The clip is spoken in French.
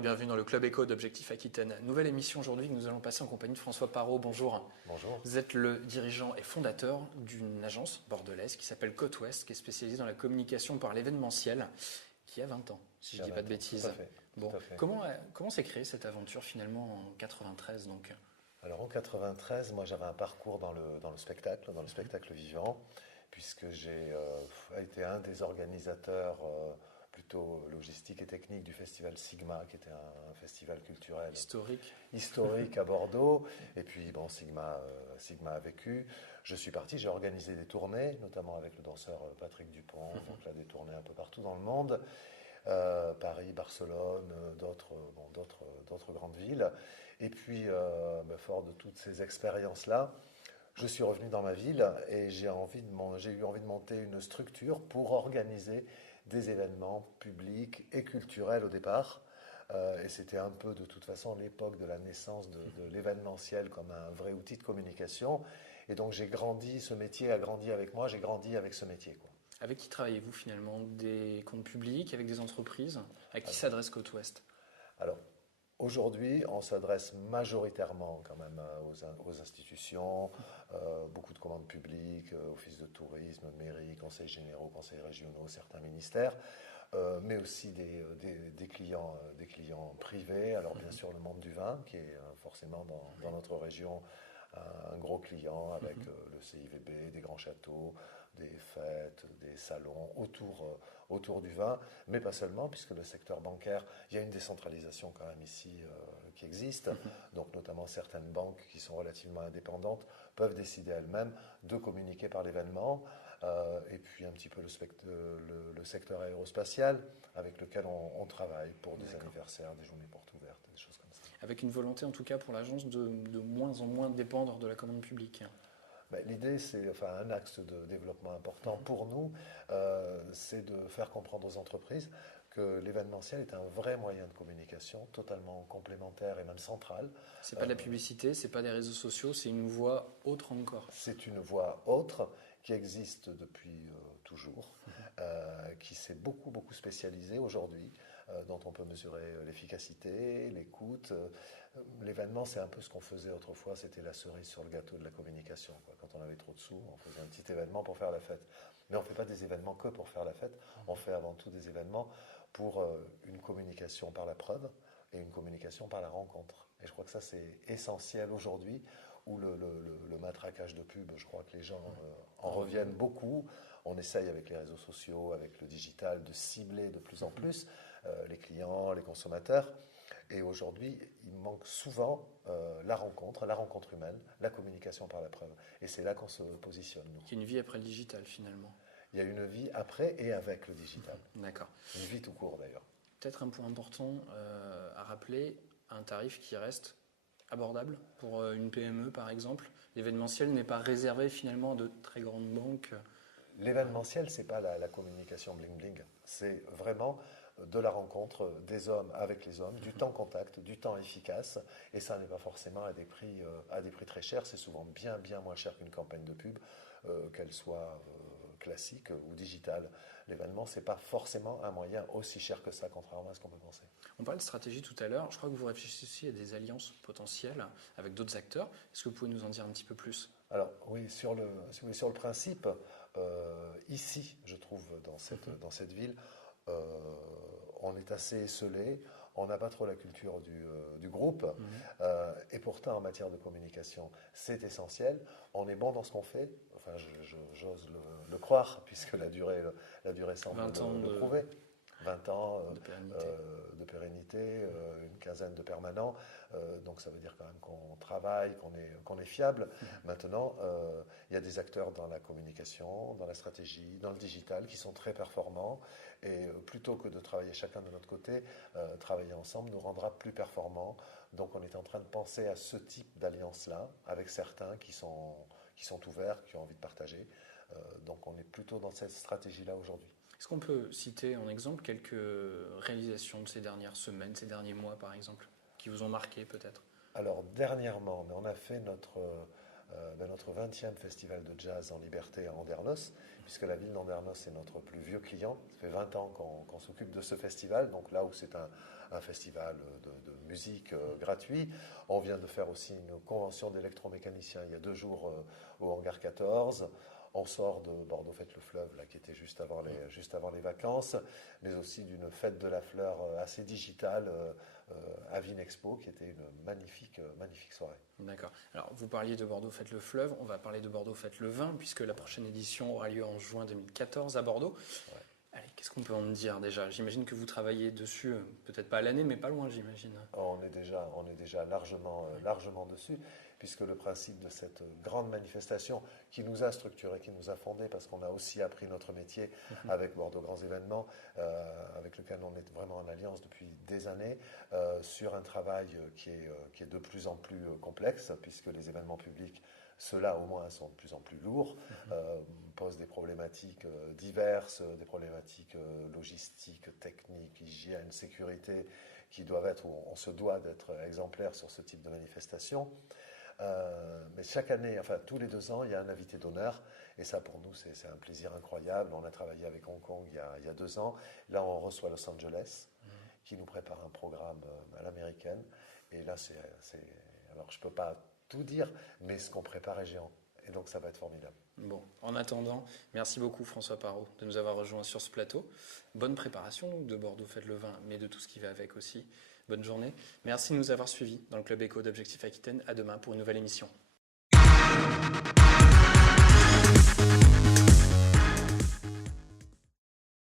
et bienvenue dans le Club Éco d'Objectif Aquitaine. Nouvelle émission aujourd'hui que nous allons passer en compagnie de François Parot. Bonjour. Bonjour. Vous êtes le dirigeant et fondateur d'une agence bordelaise qui s'appelle Côte Ouest, qui est spécialisée dans la communication par l'événementiel, qui a 20 ans, si je ne dis pas de bêtises. Tout à fait. Bon, Tout à fait. comment s'est créée cette aventure finalement en 93 donc? Alors en 93, moi j'avais un parcours dans le spectacle vivant, puisque j'ai été un des organisateurs plutôt logistique et technique du festival Sigma, qui était un festival culturel historique à Bordeaux. Et puis bon, Sigma a vécu. Je suis parti, j'ai organisé des tournées, notamment avec le danseur Patrick Dupont, donc là des tournées un peu partout dans le monde. Paris, Barcelone, d'autres grandes villes. Et puis, fort de toutes ces expériences-là, je suis revenu dans ma ville et j'ai eu envie de monter une structure pour organiser des événements publics et culturels au départ. Et c'était un peu de toute façon l'époque de la naissance de l'événementiel comme un vrai outil de communication. Et donc ce métier a grandi avec moi, j'ai grandi avec ce métier, quoi. Avec qui travaillez-vous finalement? Des comptes publics, avec des entreprises? À qui s'adresse Côte Ouest? Alors, aujourd'hui, on s'adresse majoritairement quand même aux institutions, beaucoup de commandes publiques, offices de tourisme, mairies, conseils généraux, conseils régionaux, certains ministères, mais aussi des clients privés. Alors bien sûr le monde du vin, qui est forcément dans notre région un gros client avec le CIVB, des grands châteaux, des fêtes, des salons autour du vin, mais pas seulement, puisque le secteur bancaire, il y a une décentralisation quand même ici qui existe, donc notamment certaines banques qui sont relativement indépendantes peuvent décider elles-mêmes de communiquer par l'événement, et puis un petit peu le secteur aérospatial avec lequel on travaille pour des anniversaires, des journées portes ouvertes, des choses comme ça. Avec une volonté en tout cas pour l'agence de moins en moins dépendre de la commande publique. L'idée, c'est un axe de développement important pour nous, c'est de faire comprendre aux entreprises que l'événementiel est un vrai moyen de communication, totalement complémentaire et même central. C'est pas de la publicité, c'est pas des réseaux sociaux, c'est une voie autre encore. C'est une voie autre qui existe depuis toujours, qui s'est beaucoup spécialisée aujourd'hui, dont on peut mesurer l'efficacité, l'écoute. L'événement, c'est un peu ce qu'on faisait autrefois, c'était la cerise sur le gâteau de la communication, quoi. Quand on avait trop de sous, on faisait un petit événement pour faire la fête. Mais on ne fait pas des événements que pour faire la fête, on fait avant tout des événements pour une communication par la preuve et une communication par la rencontre. Et je crois que ça, c'est essentiel aujourd'hui, où le matraquage de pub, je crois que les gens en reviennent beaucoup. On essaye avec les réseaux sociaux, avec le digital, de cibler de plus en plus les clients, les consommateurs. Et aujourd'hui, il manque souvent la rencontre humaine, la communication par la preuve. Et c'est là qu'on se positionne, nous. Il y a une vie après le digital, finalement. Il y a une vie après et avec le digital. D'accord. Une vie tout court, d'ailleurs. Peut-être un point important à rappeler, un tarif qui reste abordable pour une PME, par exemple. L'événementiel n'est pas réservé finalement à de très grandes banques. L'événementiel, c'est pas la communication bling-bling. C'est vraiment de la rencontre des hommes avec les hommes, du temps contact, du temps efficace. Et ça n'est pas forcément à des prix très chers. C'est souvent bien moins cher qu'une campagne de pub, qu'elle soit classique ou digitale. L'événement, c'est pas forcément un moyen aussi cher que ça, contrairement à ce qu'on peut penser. On parlait de stratégie tout à l'heure. Je crois que vous réfléchissez aussi à des alliances potentielles avec d'autres acteurs. Est-ce que vous pouvez nous en dire un petit peu plus? Alors oui, sur le principe, ici, je trouve, dans cette ville, on est assez esseulé, on n'a pas trop la culture du groupe, et pourtant en matière de communication, c'est essentiel. On est bon dans ce qu'on fait, enfin j'ose le croire, puisque la durée semble le prouver. 20 ans de pérennité, une quinzaine de permanents, donc ça veut dire quand même qu'on travaille, qu'on est fiable. Maintenant, il y a des acteurs dans la communication, dans la stratégie, dans le digital qui sont très performants, et plutôt que de travailler chacun de notre côté, travailler ensemble nous rendra plus performants. Donc on est en train de penser à ce type d'alliance-là, avec certains qui sont ouverts, qui ont envie de partager. Donc on est plutôt dans cette stratégie-là aujourd'hui. Est-ce qu'on peut citer en exemple quelques réalisations de ces dernières semaines, ces derniers mois par exemple, qui vous ont marqué peut-être? Alors dernièrement, on a fait notre 20e festival de jazz en liberté à Andernos, puisque la ville d'Andernos est notre plus vieux client. Ça fait 20 ans qu'on s'occupe de ce festival, donc là où c'est un festival de musique gratuit. On vient de faire aussi une convention d'électromécaniciens il y a 2 jours au Hangar 14. On sort de Bordeaux Fête le Fleuve, là, qui était juste avant les vacances, mais aussi d'une fête de la fleur assez digitale à Vinexpo, qui était une magnifique soirée. D'accord. Alors, vous parliez de Bordeaux Fête le Fleuve, on va parler de Bordeaux Fête le Vin, puisque la prochaine édition aura lieu en juin 2014 à Bordeaux. Ouais. Allez, qu'est-ce qu'on peut en dire déjà? J'imagine que vous travaillez dessus, peut-être pas à l'année, mais pas loin, j'imagine. On est déjà largement dessus, puisque le principe de cette grande manifestation qui nous a structurés, qui nous a fondés, parce qu'on a aussi appris notre métier avec Bordeaux Grands Événements, avec lequel on est vraiment en alliance depuis des années, sur un travail qui est de plus en plus complexe, puisque les événements publics, ceux-là au moins sont de plus en plus lourds, posent des problématiques diverses, des problématiques logistiques, techniques, hygiène, sécurité, qui doivent être, on se doit d'être exemplaire sur ce type de manifestation. Mais chaque année, enfin tous les 2 ans, il y a un invité d'honneur. Et ça, pour nous, c'est un plaisir incroyable. On a travaillé avec Hong Kong il y a 2 ans. Là, on reçoit Los Angeles, qui nous prépare un programme à l'américaine. Et là, alors, je ne peux pas tout dire, mais ce qu'on prépare est géant. Et donc, ça va être formidable. Bon, en attendant, merci beaucoup François Parot de nous avoir rejoints sur ce plateau. Bonne préparation de Bordeaux Fête le Vin, mais de tout ce qui va avec aussi. Bonne journée. Merci de nous avoir suivis dans le Club Éco d'Objectif Aquitaine. À demain pour une nouvelle émission.